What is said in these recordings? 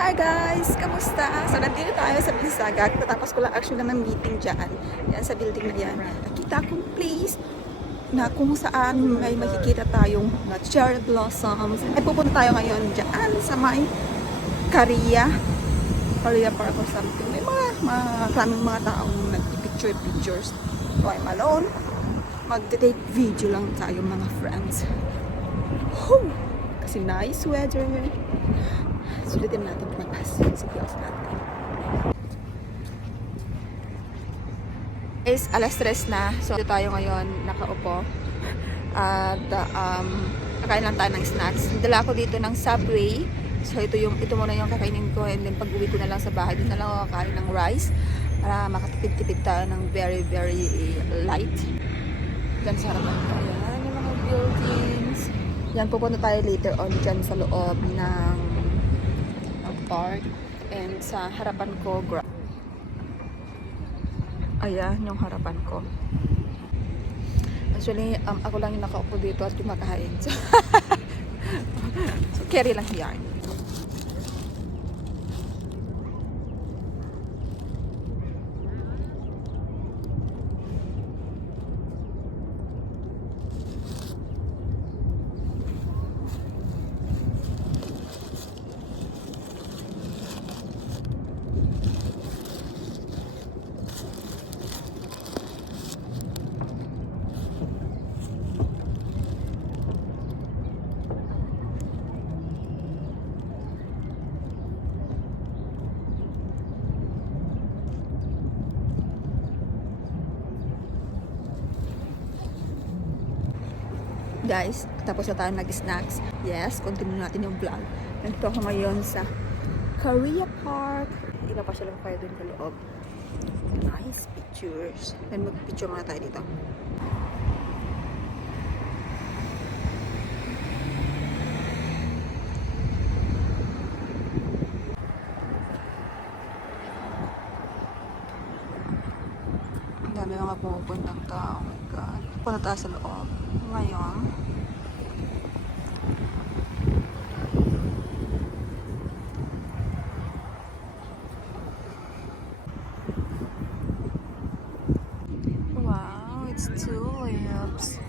Hi guys! Kamusta? So nandito tayo sa Mississauga. Tatapos ko lang actually ng meeting dyan. Yan sa building na yan. Nakita kong place na kung saan may makikita tayong mga cherry blossoms. Ay pupunta tayo ngayon dyan sa may Korea Park or something. May maraming mga taong nag-pictures. So I'm alone. Mag-take video lang tayo mga friends. Whew! Kasi nice weather. Sulitin natin mag-pass yung CPOs natin. Guys, alas 3 na. So, dito tayo ngayon nakaupo. At, kakain lang tayo ng snacks. Dala ako dito ng Subway. So, ito muna yung kakainin ko. And then, pag uwi ko na lang sa bahay, dito na lang ako kakain ng rice. Para makatipid-tipid tayo ng very, very light. Diyan sa harapan tayo. Yan yung mga buildings. Yan, pupunta tayo later on dyan sa loob ng park. And sa harapan ko, ayan yung harapan ko. Actually, ako lang yung nakaupo dito at kumakain. So carry lang yan. Guys, tapos na tayo nag-snacks. Yes, continue natin yung vlog. Nandito ako ngayon sa Korea Park. Iba pa siya lang kayo dun sa loob. Nice pictures. Then mag-picture muna tayo dito. Ang dami mga pumupuntang tao. Oh my God. Punta tayo sa loob. Ngayon, wow, it's tulips.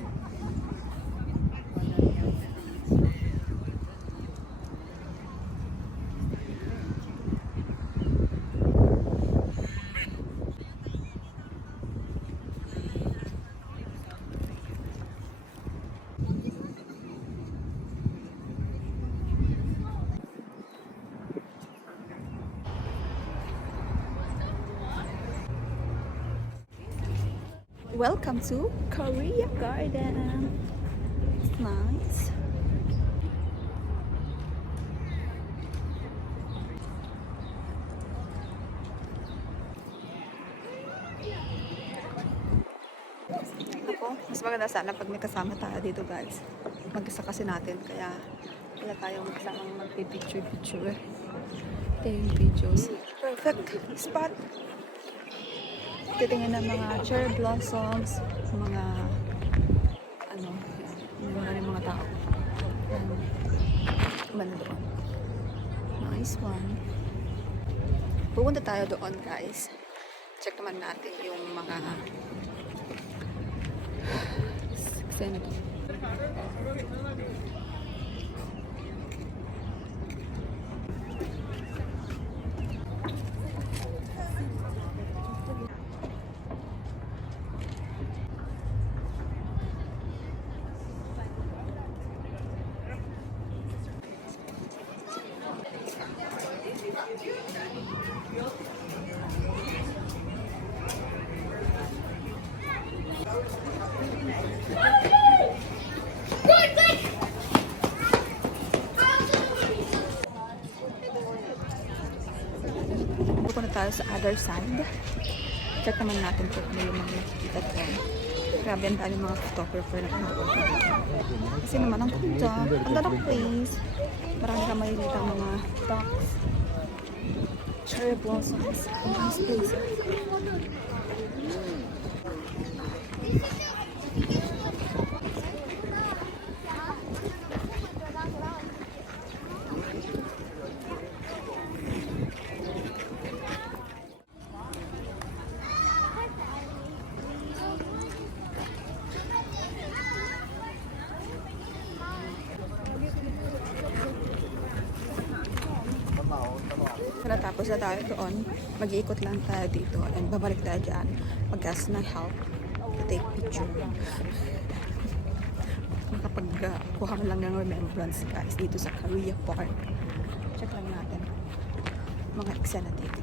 Welcome to Korea Garden. It's nice. Ako, mas maganda sana pag may kasama tayo dito guys. Mag-isa kasi natin, kaya wala tayong kasamang magpipicture-picture. Taking videos. Perfect spot. Titingin ng mga cherry blossoms, mga yung mga tao. Banda doon. Nice one. Pupunta tayo doon guys. Check naman natin yung mga eksena doon. Pupunta tayo sa other side. Check naman natin kung ano yung mga nakikita doon. Grabe, ang dami mga photographer na doon. Kasi naman ang ganda. Ang ganda ng place. Marami ka makikita mga ducks. Cherry blossoms. Nice place. Tapos na tayo doon, mag-iikot lang tayo dito and babalik tayo dyan. Mag-ask ng help to take picture. Makapag-kuha man lang ng remembrance guys dito sa Korea Park. Check lang natin mga eksena dito.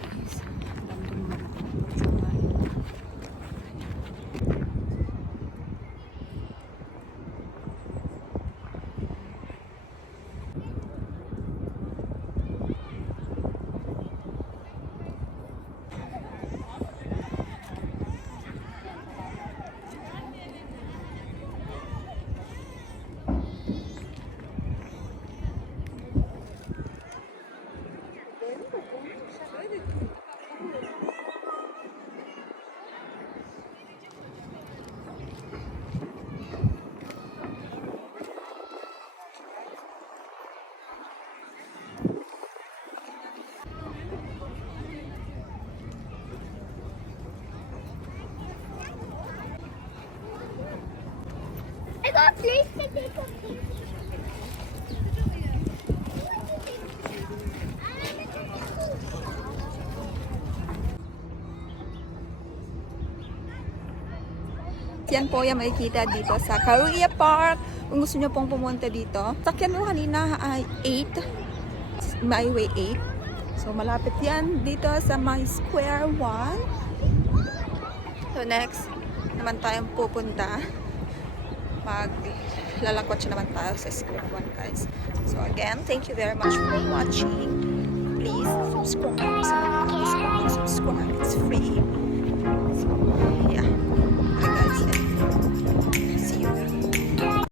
Guys, random mga virtual. I got a place to take a picture. Yan po yung makikita dito sa Korea Park. Kung gusto nyo pong pumunta dito. Sakyan mo kanina ay 8. My way 8. So malapit yan dito sa my square 1. So next naman tayong pupunta. Maglalakot siya naman tayo sa square 1 guys. So again, thank you very much for watching. Please subscribe.